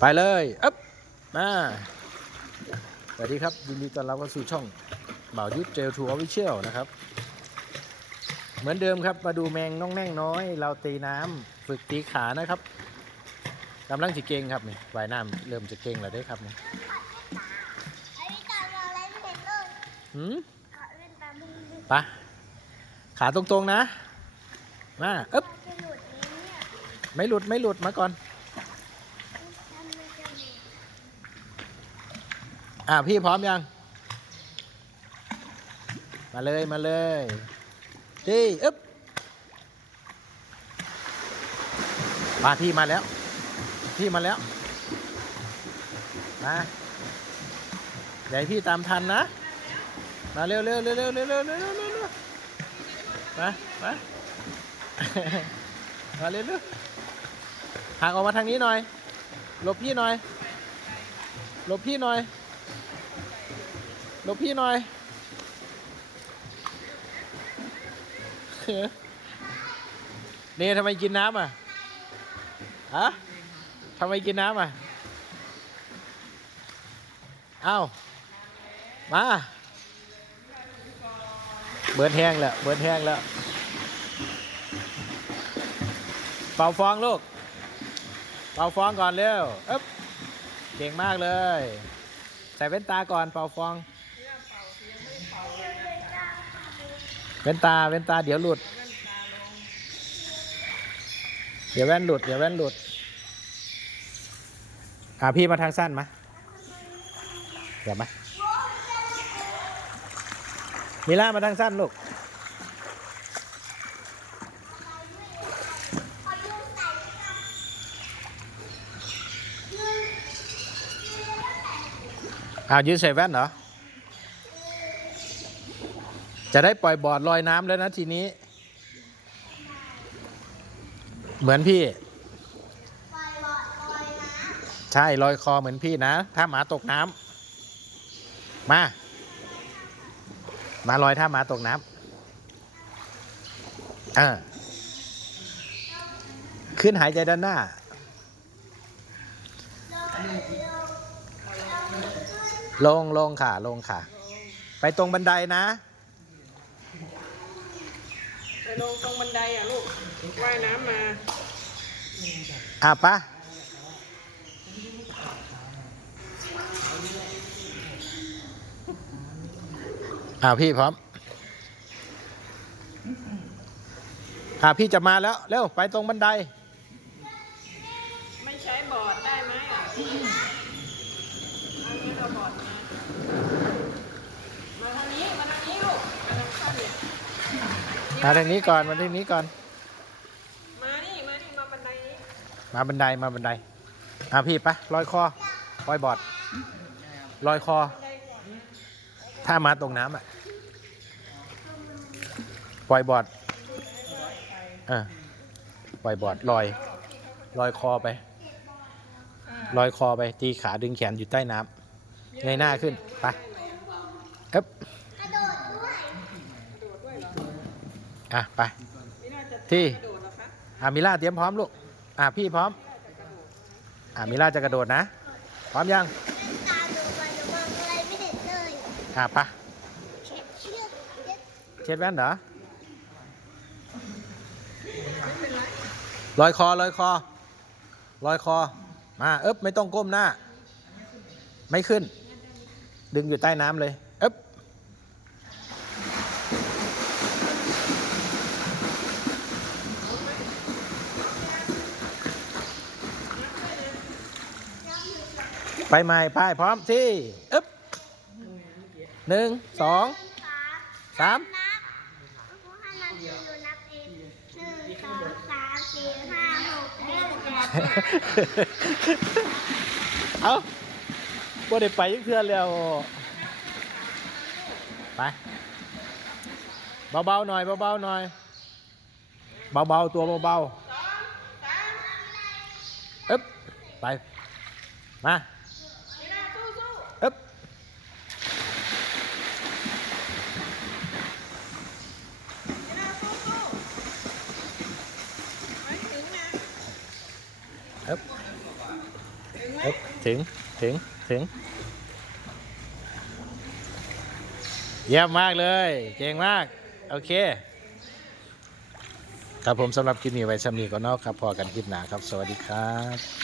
ไปเลยอึ๊บมาสวัสดีครับ ยินดีต้อนรับเข้าสู่ช่องบ่าวยุทธเจลทูออฟฟิเชียลนะครับ เหมือนเดิมครับมาดูแมงน้องแน่งน้อย เราตีน้ำฝึกตีขานะครับกำลังจะเก่งครับนี่ว่ายน้ำเริ่มจะเก่งแล้วได้อครับนี่ไอ้นี่ตามมาอะไรไม่เห็นเลยหืมขาเล่นตามมึงดิไปะขาตรงๆนะมาอึ๊บมันจะหลุดนี้เนี่ยไม่หลุดไม่หลุดมาก่อนมันไม่จะหลุด อ่าพี่พร้อมยัง มาเลยมาเลยที่อึ๊บมาพี่มาแล้ว พี่มาแล้วมาเดี๋ยวพี่ตามทันนะ มาเร็วเร็วเร็วเร็วเร็วเร็วเร็วเร็วเร็วมามามาเร็วเร็วห่างออกมาทางนี้หน่อยหลบพี่หน่อยหลบพี่หน่อย ลบพี่หน่อยเนี่ทำไมกินน้ำอะฮะทำไมกินน้ำอะเอ้ามาเบิร์นแห้งแล้วเบิร์นแห้งแล้วเป่าฟองลูกเป่าฟองก่อนเร็วอึ๊บเก่งมากเลย ใส่แว่นตาก่อนเป่าฟอง ว่นตาแว่นตาเดี๋ยวหลุด เดี๋ยวแว่นหลุด เดี๋ยวแว่นหลุด อ่าพี่มาทางสั้นมาเดี๋ยวมามิล่ามาทางสั้นลูกอ้าวยืนใส่แว่นเหรอ จะได้ปล่อยบอร์ดลอยน้ำแล้วนะทีนี้ เหมือนพี่ ใช่ลอยคอเหมือนพี่นะ ถ้าหมาตกน้ำมา มาลอยถ้าหมาตกน้ำเออขึ้นหายใจด้านหน้า ลงลงค่ะ ลงค่ะ ไปตรงบันไดนะ ไปลงตรงบันไดอะลูกว่ายน้ำมาอะปะอ่าพี่พร้อม อ่าพี่จะมาแล้ว เร็ว ไปตรงบันได ไม่ใช้บอร์ดได้ไหมอะเอางี้เราบอร์ดมา มาทางนี้ มาทางนี้ลูก มาทางข้างเนี่ย มาทางนี้ก่อนมาทางนี้ก่อน มานี่มานี่มาบันไดนี้มาบันไดมาบันไดอ่าพี่ปะลอยคอลอยบอดลอยคอ ถ้ามาตรงน้ำอะปล่อยบอดเออปล่อยบอดลอยลอยคอไปลอยคอไปตีขาดึงแขนอยู่ใต้น้ำเงยหน้าขึ้นไปเอ๊บำกระโดดด้วย กระโดดด้วยเหรอ อะไป ที่อคะอะมิล่าเตรียมพร้อมลูก อะพี่พร้อม อะมิล่าจะกระโดดนะ พร้อมยัง ตาดูไปดูมองอะไรไม่เห็นเลยอะไปะเช็ดเชือกเช็ดเช็ดแว่นเหรอลอยคอลอยคอลอยคอ มาเอ๊บไม่ต้องก้มหน้า ไม่ขึ้น ดึงอยู่ใต้น้ำเลยเอ๊บ ไปใหม่ไปพร้อมที่เอ๊บหนึ่งสองสามสามนับพวกให้มันอยู่นับเองหนึ่งสองสามสี่ห้าหกเจ็ดแปดเก้าเอาบ่ได้ไปยังเพื่อนแล้ว ไป เบาๆหน่อยเบาๆหน่อย เบาๆตัวเบาๆอึ๊บไป มา อึ๊บอึ๊บเอ๊บถึง ถึง ถึง เยี่ยมมากเลย เก่งมาก โอเค ครับผมสำหรับคลิปนี้ไว้สำนีก่อนเนาะครับ พอกันคลิปหนาครับ สวัสดีครับ